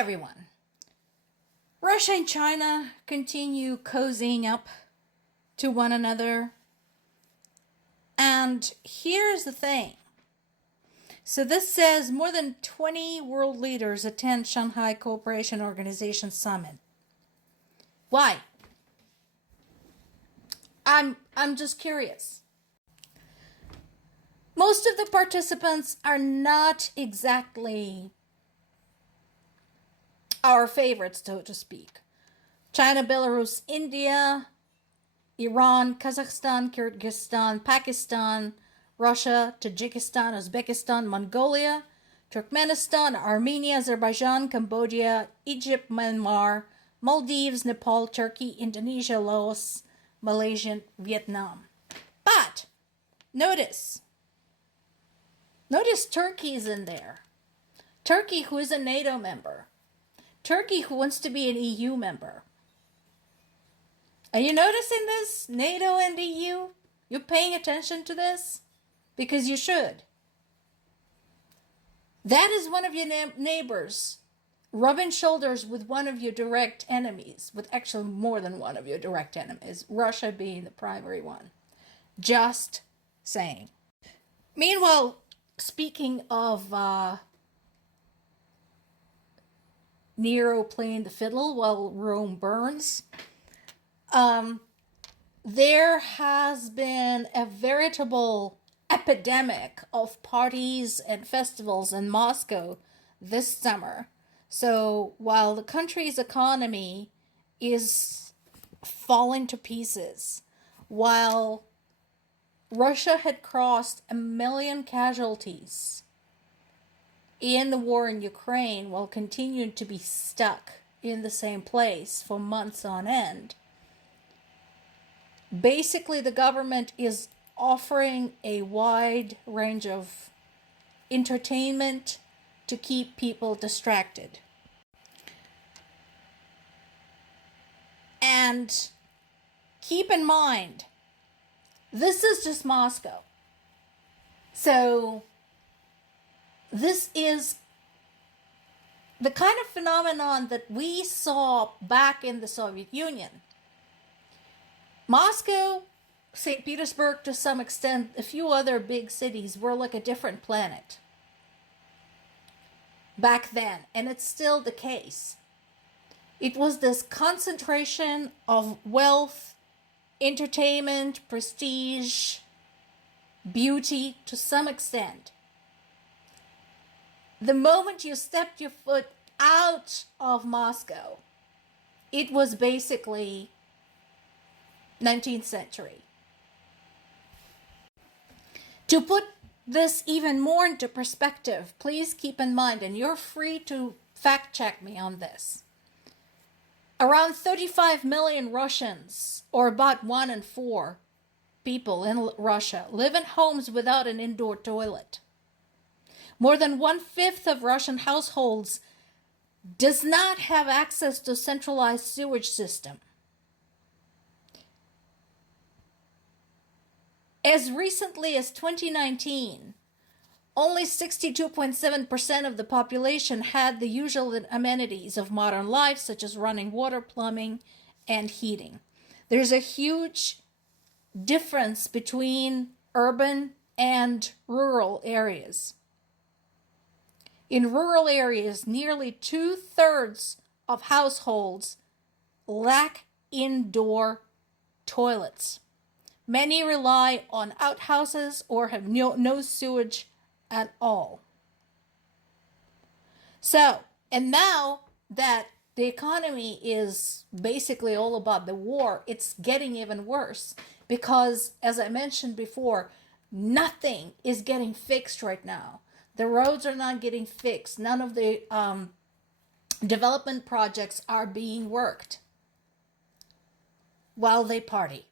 everyone. Russia and China continue cozying up to one another. And here's the thing. So this says more than 20 world leaders attend Shanghai Cooperation Organization Summit. Why? I'm just curious. Most of the participants are not exactly our favorites, so to speak. China, Belarus, India, Iran, Kazakhstan, Kyrgyzstan, Pakistan, Russia, Tajikistan, Uzbekistan, Mongolia, Turkmenistan, Armenia, Azerbaijan, Cambodia, Egypt, Myanmar, Maldives, Nepal, Turkey, Indonesia, Laos, Malaysia, Vietnam. But notice Turkey is in there. Turkey, who is a NATO member. Turkey, who wants to be an EU member. Are you noticing this? NATO and EU? You paying attention to this? Because you should. That is one of your neighbors rubbing shoulders with one of your direct enemies, with actually more than one of your direct enemies, Russia being the primary one. Just saying. Meanwhile, speaking of Nero playing the fiddle while Rome burns, there has been a veritable epidemic of parties and festivals in Moscow this summer. So while the country's economy is falling to pieces, while Russia had crossed 1 million casualties in the war in Ukraine while continuing to be stuck in the same place for months on end, basically the government is offering a wide range of entertainment to keep people distracted. And keep in mind, this is just Moscow. So this is the kind of phenomenon that we saw back in the Soviet Union. Moscow, St. Petersburg, to some extent, a few other big cities were like a different planet back then, and it's still the case. It was this concentration of wealth, entertainment, prestige, beauty to some extent. The moment you stepped your foot out of Moscow, it was basically 19th century. To put this even more into perspective, please keep in mind, and you're free to fact check me on this, around 35 million Russians, or about 1 in 4 people in Russia, live in homes without an indoor toilet. More than 1/5 of Russian households does not have access to a centralized sewage system. As recently as 2019, only 62.7% of the population had the usual amenities of modern life, such as running water, plumbing, and heating. There's a huge difference between urban and rural areas. In rural areas, nearly 2/3 of households lack indoor toilets. Many rely on outhouses or have no sewage at all. So, and now that the economy is basically all about the war, it's getting even worse because, as I mentioned before, nothing is getting fixed right now. The roads are not getting fixed. None of the development projects are being worked while they party.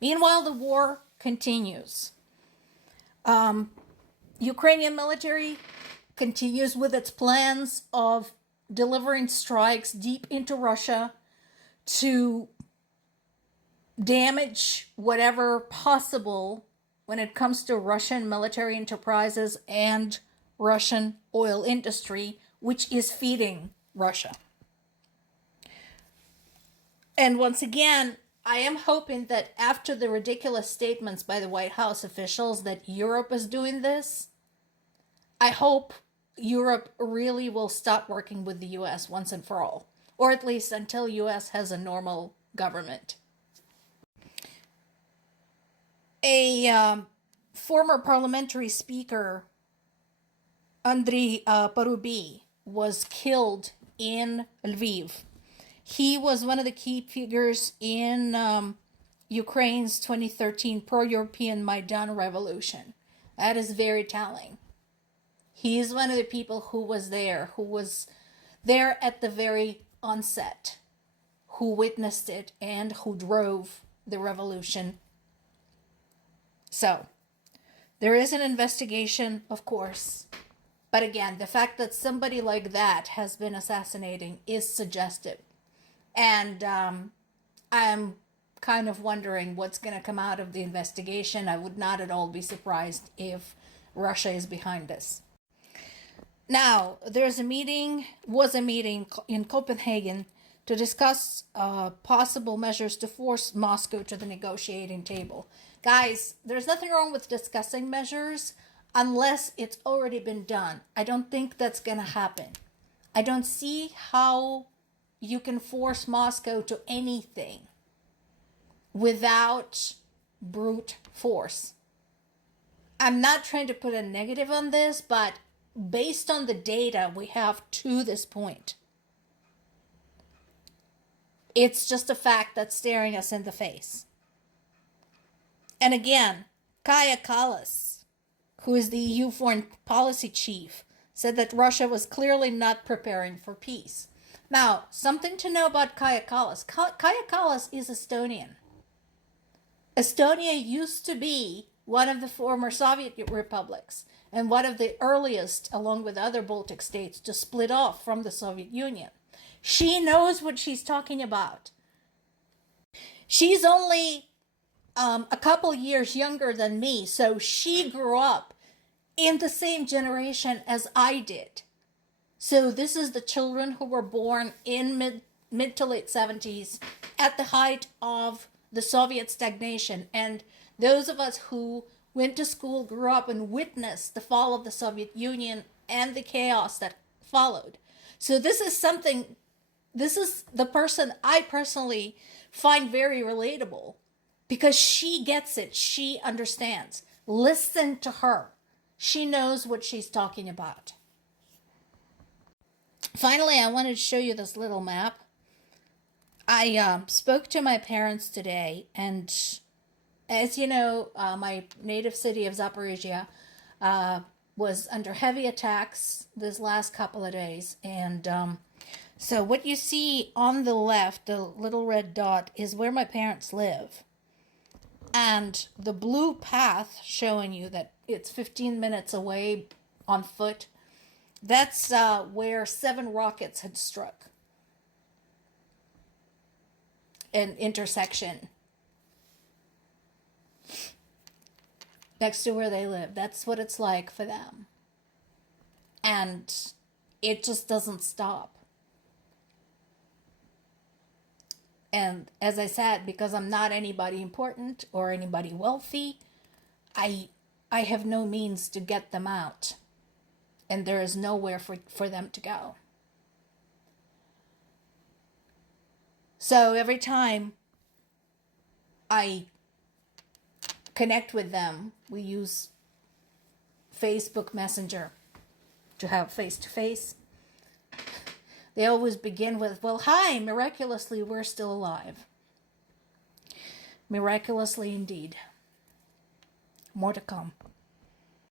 Meanwhile, the war continues. Ukrainian military continues with its plans of delivering strikes deep into Russia to damage whatever possible when it comes to Russian military enterprises and Russian oil industry which is feeding Russia. And once again, I am hoping that after the ridiculous statements by the White House officials that Europe is doing this, I hope Europe really will stop working with the US once and for all, or at least until US has a normal government. A former parliamentary speaker, Andriy Parubiy, was killed in Lviv. He was one of the key figures in Ukraine's 2013 pro-European Maidan revolution. That is very telling. He is one of the people who was there at the very onset, who witnessed it and who drove the revolution. So, there is an investigation, of course. But again, the fact that somebody like that has been assassinating is suggestive. And I'm kind of wondering what's going to come out of the investigation. I would not at all be surprised if Russia is behind this. Now, was a meeting in Copenhagen to discuss possible measures to force Moscow to the negotiating table. Guys, there's nothing wrong with discussing measures unless it's already been done. I don't think that's going to happen. I don't see how you can force Moscow to anything without brute force. I'm not trying to put a negative on this, but based on the data we have to this point, it's just a fact that's staring us in the face. And again, Kaja Kallas, who is the EU foreign policy chief, said that Russia was clearly not preparing for peace. Now, something to know about Kaja Kallas. Kaja Kallas is Estonian. Estonia used to be one of the former Soviet republics and one of the earliest, along with other Baltic states, to split off from the Soviet Union. She knows what she's talking about. She's only a couple years younger than me, so she grew up in the same generation as I did. So this is the children who were born in mid to late 70s at the height of the Soviet stagnation. And those of us who went to school, grew up, and witnessed the fall of the Soviet Union and the chaos that followed. So this is the person I personally find very relatable because she gets it. She understands. Listen to her. She knows what she's talking about. Finally, I wanted to show you this little map. I spoke to my parents today, and as you know, my native city of Zaporizhia was under heavy attacks this last couple of days. And so what you see on the left, the little red dot, is where my parents live. And the blue path showing you that it's 15 minutes away on foot, that's where 7 rockets had struck. An intersection next to where they live. That's what it's like for them. And it just doesn't stop. And as I said, because I'm not anybody important or anybody wealthy, I have no means to get them out. And there is nowhere for them to go. So every time I connect with them, we use Facebook Messenger to have face-to-face. They always begin with, well, hi, miraculously, we're still alive. Miraculously indeed. More to come.